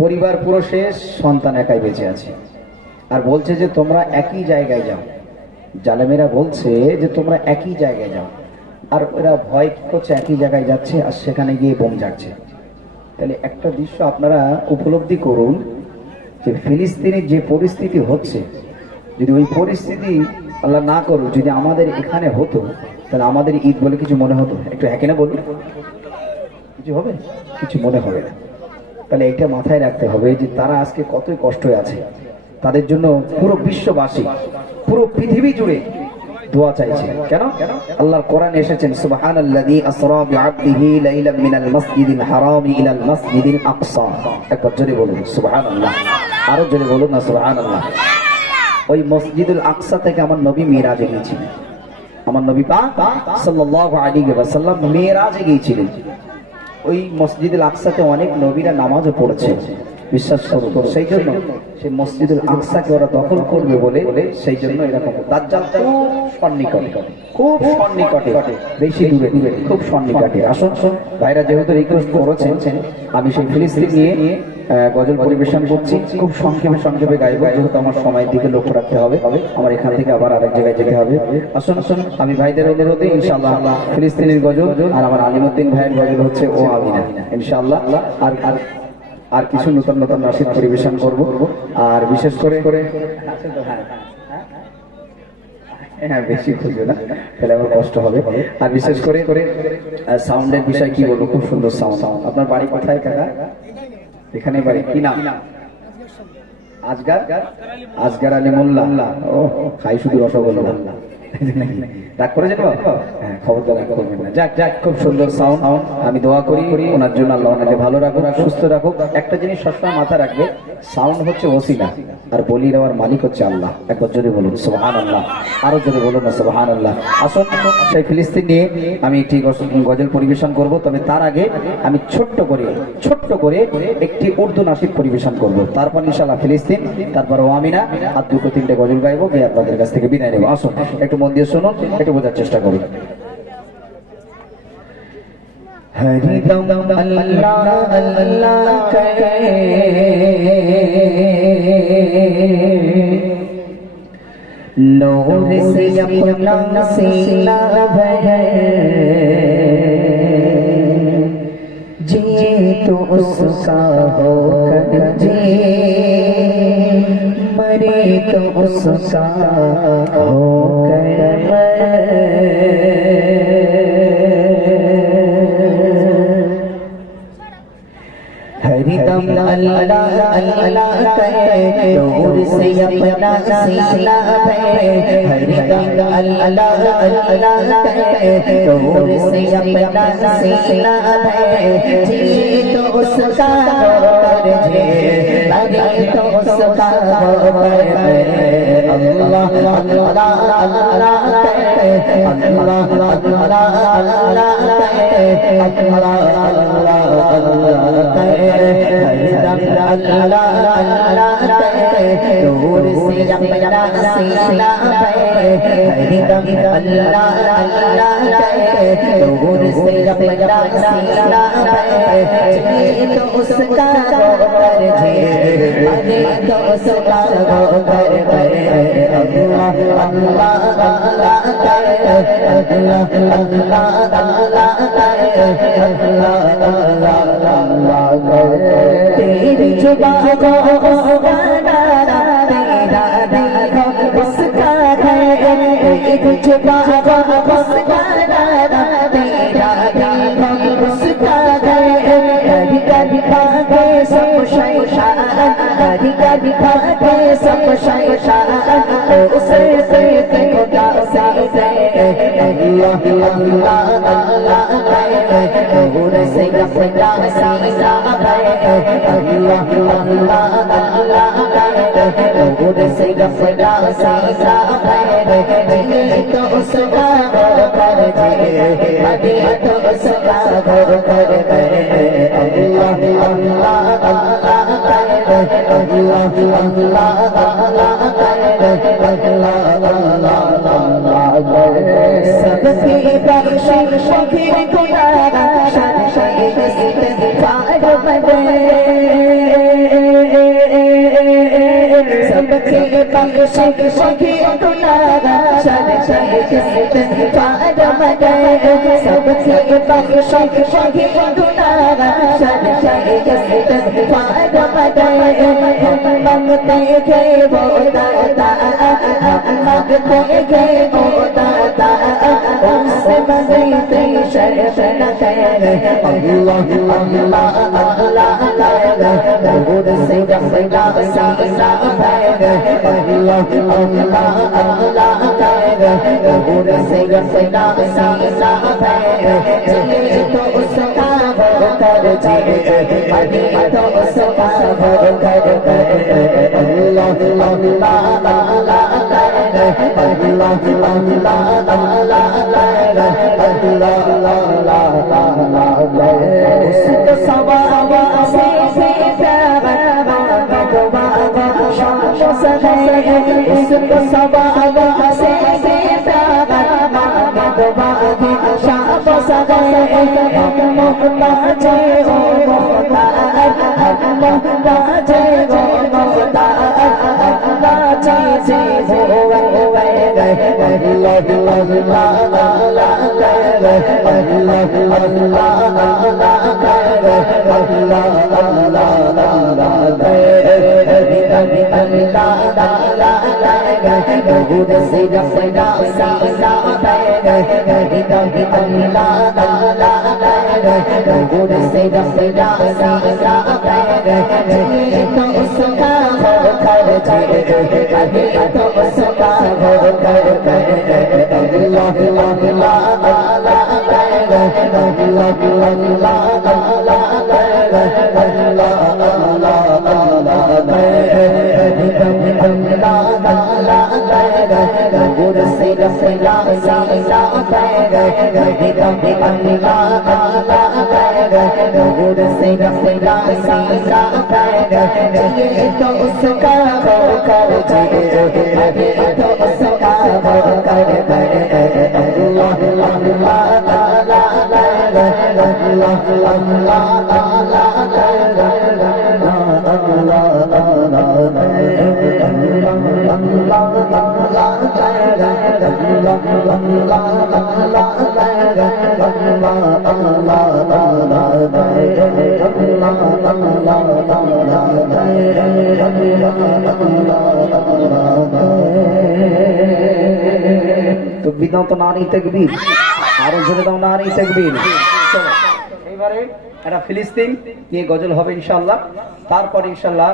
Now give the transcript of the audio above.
পরিবার পুরো শেষ, সন্তান একাই বেঁচে আছে, আর বলছে যে তোমরা একই জায়গায় যাও। জালেমেরা বলছে যে তোমরা একই জায়গায় যাও, আর ওরা ভয় কি করছে, একই জায়গায় যাচ্ছে আর সেখানে গিয়ে বোম যাচ্ছে। তাহলে একটা দৃশ্য আপনারা উপলব্ধি করুন যে ফিলিস্তিনের যে পরিস্থিতি হচ্ছে, যদি ওই পরিস্থিতি আল্লাহ না করুক যদি আমাদের এখানে হতো, তাহলে আমাদের ঈদ বলে কিছু মনে হতো? একটু হ্যাঁ কিনা বলুন, কিছু হবে? কিছু মনে হবে না। তাহলে এটা মাথায় রাখতে হবে যে তারা আজকে কতই কষ্টে আছে, তাদের জন্য পুরো বিশ্ববাসী, পুরো পৃথিবী জুড়ে দোয়া চাইছে। কেন? আল্লাহর কোরআনে এসেছেন সুবহানাল্লাযী আসরা বিআবদিহি লাইলাম মিনাল মাসজিদিল হারামি ইলাল মাসজিদিল আকসা। একবার জোরে বলুন সুবহানাল্লাহ, আরো জোরে বলুন না সুবহানাল্লাহ। ওই মসজিদুল আকসা থেকে আমার নবী মিরাজে গিয়েছিলেন, আমার নবী পাক সাল্লাল্লাহু আলাইহি ওয়াসাল্লাম মিরাজে গিয়েছিলেন। ওই মসজিদুল আকসাতে অনেক নবীরা নামাজও পড়েছে, বিশ্বাস করুন। সেই জন্য সেই মসজিদুল আকসাকে ওরা দখল করবে বলে সেই জন্য এরকম দাজ্জাল খুব সন্নিকটে, খুব সন্নিকটে, বেশি দূরে দূরে, খুব সন্নিকটে। আসুন ভাইরা যেহেতু রিকোয়েস্ট করেছেন, আমি সেই ফিলিস্তিন নিয়ে গজল পরিবেশন করছি। খুব সংক্ষেপে সংক্ষেপে গাইব, যেহেতু আমার সময়ের দিকে লক্ষ্য রাখতে হবে, আমার এখান থেকে আবার আরেক জায়গায় যেতে হবে। আসুন আসুন, আমি ভাইদের অনুরোধে ইনশাআল্লাহ ফিলিস্তিনের গজল আর আমার আলিমউদ্দিন ভাইয়ের গজল হচ্ছে ও আমিনা ইনশাআল্লাহ। আর আর কিছু নতুন নতুন নাশিদ পরিবেশন করব। আর বিশেষ করে হ্যাঁ বেশি খুঁজবে না, তাহলে আমার কষ্ট হবে। আর বিশেষ করে সাউন্ডের বিষয় কি বলবো, খুব সুন্দর সাউন্ড। আপনার বাড়ি কোথায় কাকা? এখানে বাড়ি, কি নাম? আজগার আলী মোল্লা। ও খাই শুধু রসগোল্লা, রাগ করে যেতে পারো? হ্যাঁ খবরদার রাগ করবেন না। যাক যাক, খুব সুন্দর সাউন্ড। আমি দোয়া করি ওনার জন্য, আল্লাহ ওনাকে ভালো রাখুক, সুস্থ রাখুক। একটা জিনিস সবসময় মাথা রাখবে, সাউন্ড হচ্ছে ওসিলা আর বলি দেওয়ার মালিক হচ্ছে আল্লাহ। একবার জোরে বলুন সুবহানাল্লাহ, আরো জোরে বলুন না সুবহানাল্লাহ। আসুন সেই ফিলিস্তিন নিয়ে আমি একটি গজল পরিবেশন করব, তবে তার আগে আমি ছোট্ট করে একটি উর্দু নাশিদ পরিবেশন করব। তারপর ইনশাআল্লাহ ফিলিস্তিন, তারপর ও আমিনা, আর দুটো তিনটে গজল গাইবো, গিয়ে আপনাদের কাছ থেকে বিদায় নেব। আসুন একটু মন দিয়ে শুনুন, একটু বোঝার চেষ্টা করুন। হরিদম আল্লাহ আল্লাহ করে नूर से अपना सीना भरे, जिए तो उसका होकर जिए, मरे तो उसका होकर मरे। हरिदम अल्लाह अल्लाह करे, नूर से अपना सीना भरे। हरिदम अल्लाह अल्लाह करे, नूर से अपना सीना भरे। जिए तो उसका होकर जिए, मरे तो उसका होकर मरे। अल्लाह अल्लाह अल्लाह करे, अल्लाह अल्लाह अल्लाह करे, अल्लाह अल्लाह अल्लाह करे। हरिदम अल्लाह अल्लाह करे, नूर से अपना सीना भरे। हरिदम अल्लाह अल्लाह करे, नूर से अपना सीना भरे। जिए तो उसका होकर जिए, मरे तो उसका होकर मरे। अल्लाह अल्लाह अल्लाह करे, अल्लाह अल्लाह अल्लाह करे, अल्लाह अल्लाह अल्लाह करे। तेरी जुबान को उसका नारा, तेरा देखो उसका है। तेरी जुबान को उसका नारा, तेरा देखो उसका है। कभी कभी भागे सब शैतान, कभी कभी भागे सब शैतान, उसे खुदा से अल्लाह अल्लाह अल्लाह करे, नूर से अपना सीना भरे। अल्लाह अल्लाह अल्लाह करे, नूर से अपना सीना भरे। जिए तो उसका होकर जिए, मरे तो उसका होकर मरे। अल्लाह अल्लाह अल्लाह करे, अल्लाह अल्लाह अल्लाह करे, अल्लाह अल्लाह अल्लाह करे। सबके बख्शिश फिर खुदा शान इस्तिग़फ़ार बने। बख्शे सभी गुनाहगार सबसे इस्तिग़फ़ार मांगे सबसे बख्शे सभी गुनाहगार सबसे इस्तिग़फ़ार मांगे मांगते हैं वो दाता मांगते हैं वो दाता उससे मज़ीद शर्फ न करे अल्लाह अल्लाह अल्लाह दूर से रफ़ा सीना पाएगा अल्लाह अल्लाह अल्लाह दूर से रफ़ा सीना पाएगा जिए तो उसका वो कर जिए तो उसका वो कर अल्लाह अल्लाह अल्लाह अल्लाह उसको सवावा से प्यारा भगवा उसको सवावा से प्यारा भगवा शाम सगे मोहताजे ओ मोहताजे ओ मोहताजे তো বিদাও তো নারী তাকবীর আরো জোরে দাও নারী তাকবীর চলো এইবারে এটা ফিলিস্তিন নিয়ে গজল হবে ইনশাআল্লাহ তারপর ইনশাআল্লাহ